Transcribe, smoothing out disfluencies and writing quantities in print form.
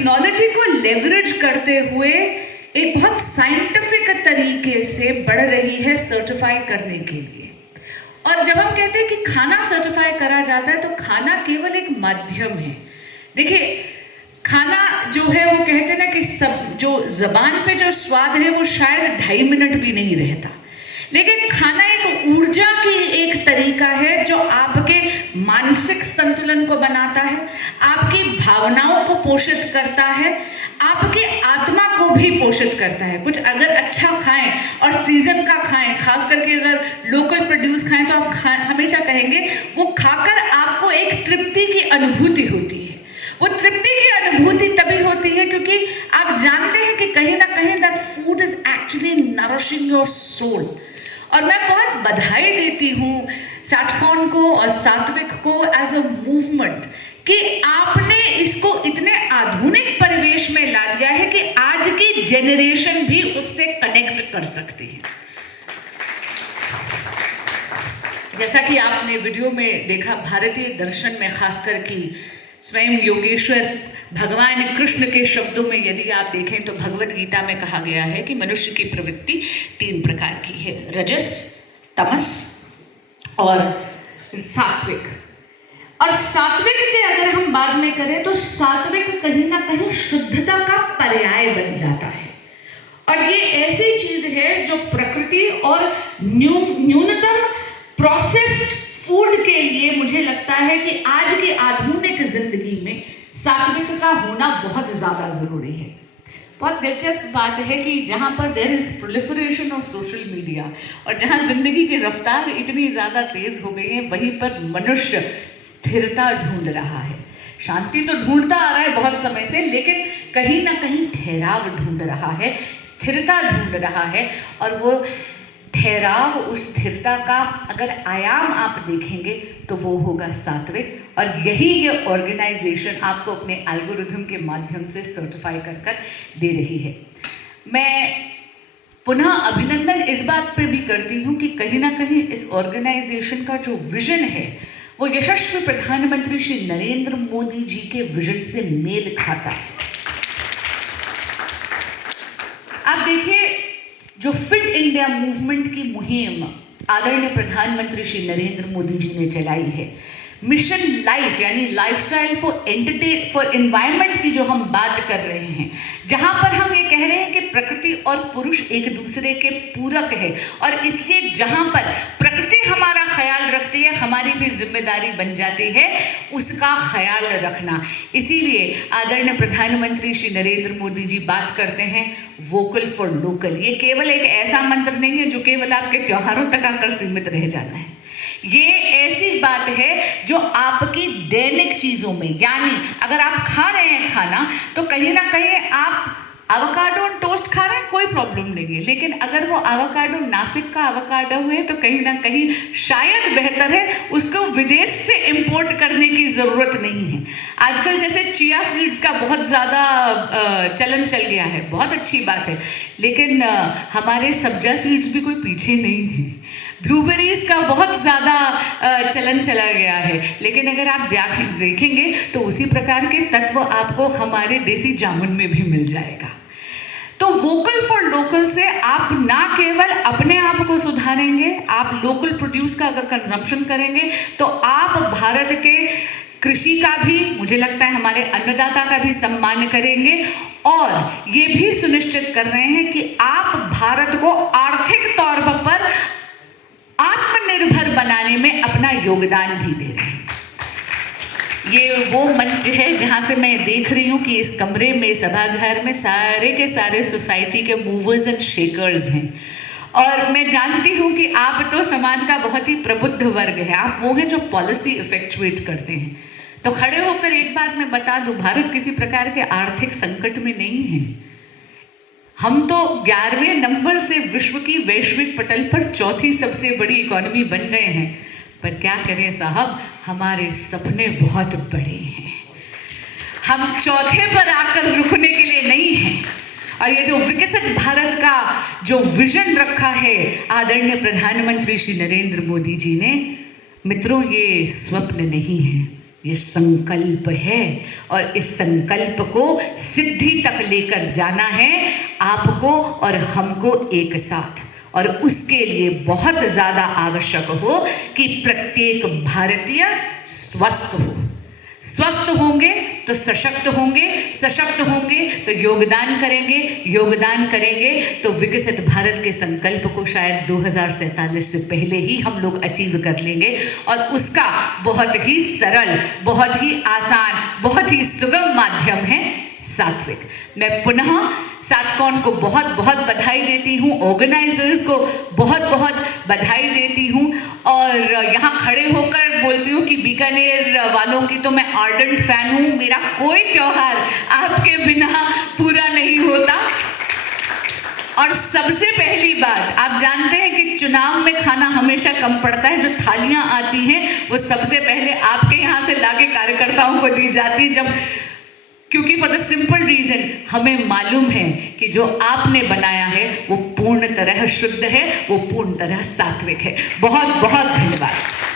Technology को leverage करते हुए एक बहुत साइंटिफिक तरीके से बढ़ रही है सर्टिफाई करने के लिए। और जब हम कहते हैं कि खाना सर्टिफाई करा जाता है तो खाना केवल एक माध्यम है। देखिए, खाना जो है वो कहते हैं ना कि सब जो जबान पे जो स्वाद है वो शायद 2.5 मिनट भी नहीं रहता, लेकिन खाना एक ऊर्जा की एक तरीका है जो आपके मानसिक संतुलन को बनाता है, आपकी भावनाओं को पोषित करता है, आपकी आत्मा को भी पोषित करता है। कुछ अगर अच्छा खाएं और सीजन का खाएं, खास करके अगर लोकल प्रोड्यूस खाएं तो आप हमेशा कहेंगे वो खाकर आपको एक तृप्ति की अनुभूति होती है। वो तृप्ति की अनुभूति तभी होती है क्योंकि आप जानते हैं कि कहीं ना कहीं that food is actually nourishing your soul. और मैं बहुत बधाई देती हूँ सैटकॉन को और सात्विक को एज अ मूवमेंट कि आपने इसको इतने आधुनिक परिवेश में ला दिया है कि आज की जेनरेशन भी उससे कनेक्ट कर सकती है। जैसा कि आपने वीडियो में देखा, भारतीय दर्शन में खासकर की स्वयं योगेश्वर भगवान कृष्ण के शब्दों में यदि आप देखें तो भगवद गीता में कहा गया है कि मनुष्य की प्रवृत्ति 3 प्रकार की है, रजस, तमस और सात्विक। और सात्विक के अगर हम बात में करें तो सात्विक कहीं ना कहीं शुद्धता का पर्याय बन जाता है। और ये ऐसी चीज है जो प्रकृति और न्यूनतम प्रोसेस्ड फूड के लिए मुझे लगता है कि आज की आधुनिक जिंदगी में सात्विक का होना बहुत ज्यादा जरूरी है। बहुत दिलचस्प बात है कि जहाँ पर there is proliferation of social media और जहाँ जिंदगी की रफ्तार इतनी ज़्यादा तेज हो गई है, वहीं पर मनुष्य स्थिरता ढूंढ रहा है। शांति तो ढूंढता आ रहा है बहुत समय से, लेकिन कहीं ना कहीं ठहराव ढूंढ रहा है, स्थिरता ढूंढ रहा है। और वो ठहराव, उस स्थिरता का अगर आयाम आप देखेंगे तो वो होगा सात्विक। और यही ये ऑर्गेनाइजेशन आपको अपने एल्गोरिथम के माध्यम से सर्टिफाई कर दे रही है। मैं पुनः अभिनंदन इस बात पे भी करती हूँ कि कहीं ना कहीं इस ऑर्गेनाइजेशन का जो विजन है वो यशस्वी प्रधानमंत्री श्री नरेंद्र मोदी जी के विजन से मेल खाता है। आप देखिए, जो फिट इंडिया मूवमेंट की मुहिम आदरणीय प्रधानमंत्री श्री नरेंद्र मोदी जी ने चलाई है, मिशन लाइफ यानी लाइफस्टाइल फॉर एनवायरनमेंट की जो हम बात कर रहे हैं, जहां पर हम ये कह रहे हैं कि प्रकृति और पुरुष एक दूसरे के पूरक है और इसलिए जहां पर प्रकृति हमारा ख्याल रखती है, हमारी भी जिम्मेदारी बन जाती है उसका ख्याल रखना। इसीलिए आदरणीय प्रधानमंत्री श्री नरेंद्र मोदी जी बात करते हैं वोकल फॉर लोकल। ये केवल एक ऐसा मंत्र नहीं है जो केवल आपके त्योहारों तक आकर सीमित रह जाना है। ये ऐसी बात है जो आपकी दैनिक चीज़ों में, यानी अगर आप खा रहे हैं खाना तो कहीं ना कहीं आप एवोकाडो और टोस्ट खा रहे हैं, कोई प्रॉब्लम नहीं है, लेकिन अगर वो एवोकाडो नासिक का एवोकाडो है तो कहीं ना कहीं शायद बेहतर है उसको विदेश से इंपोर्ट करने की ज़रूरत नहीं है। आजकल जैसे चिया सीड्स का बहुत ज़्यादा चलन चल गया है, बहुत अच्छी बात है, लेकिन हमारे सब्जा सीड्स भी कोई पीछे नहीं है। ब्लूबेरीज का बहुत ज़्यादा चलन चला गया है, लेकिन अगर आप देखेंगे तो उसी प्रकार के तत्व आपको हमारे देसी जामुन में भी मिल जाएगा। तो वोकल फॉर लोकल से आप ना केवल अपने आप को सुधारेंगे, आप लोकल प्रोड्यूस का अगर कंजम्पशन करेंगे तो आप भारत के कृषि का भी, मुझे लगता है हमारे अन्नदाता का भी सम्मान करेंगे और ये भी सुनिश्चित कर रहे हैं कि आप भारत को आर्थिक तौर पर आत्मनिर्भर बनाने में अपना योगदान भी दे रहे हैं। ये वो मंच है जहाँ से मैं देख रही हूँ कि इस कमरे में, सभागार में सारे के सारे सोसाइटी के मूवर्स एंड शेकर्स हैं और मैं जानती हूँ कि आप तो समाज का बहुत ही प्रबुद्ध वर्ग है, आप वो हैं जो पॉलिसी इफेक्चुएट करते हैं। तो खड़े होकर एक बात मैं बता दूँ, भारत किसी प्रकार के आर्थिक संकट में नहीं है। हम तो 11वें नंबर से विश्व की वैश्विक पटल पर चौथी सबसे बड़ी इकोनॉमी बन गए हैं, पर क्या करें साहब, हमारे सपने बहुत बड़े हैं। हम चौथे पर आकर रुकने के लिए नहीं हैं। और ये जो विकसित भारत का जो विजन रखा है आदरणीय प्रधानमंत्री श्री नरेंद्र मोदी जी ने, मित्रों ये स्वप्न नहीं है, ये संकल्प है और इस संकल्प को सिद्धि तक लेकर जाना है आपको और हमको एक साथ। और उसके लिए बहुत ज़्यादा आवश्यक हो कि प्रत्येक भारतीय स्वस्थ हो। स्वस्थ होंगे तो सशक्त होंगे, सशक्त होंगे तो योगदान करेंगे, योगदान करेंगे तो विकसित भारत के संकल्प को शायद 2047 से पहले ही हम लोग अचीव कर लेंगे। और उसका बहुत ही सरल, बहुत ही आसान, बहुत ही सुगम माध्यम है सात्विक। मैं पुनः साटकॉन को बहुत बहुत बधाई देती हूँ, ऑर्गेनाइजर्स को बहुत बहुत बधाई देती हूँ और यहाँ खड़े होकर बोलती हूँ कि बीकानेर वालों की तो मैं आर्डेंट फैन हूँ। मेरा कोई त्योहार आपके बिना पूरा नहीं होता। और सबसे पहली बात, आप जानते हैं कि चुनाव में खाना हमेशा कम पड़ता है, जो थालियां आती हैं वो सबसे पहले आपके यहाँ से लाके कार्यकर्ताओं को दी जाती है। जब क्योंकि फॉर द सिंपल रीजन हमें मालूम है कि जो आपने बनाया है वो पूर्ण तरह शुद्ध है, वो पूर्ण तरह सात्विक है। बहुत बहुत धन्यवाद।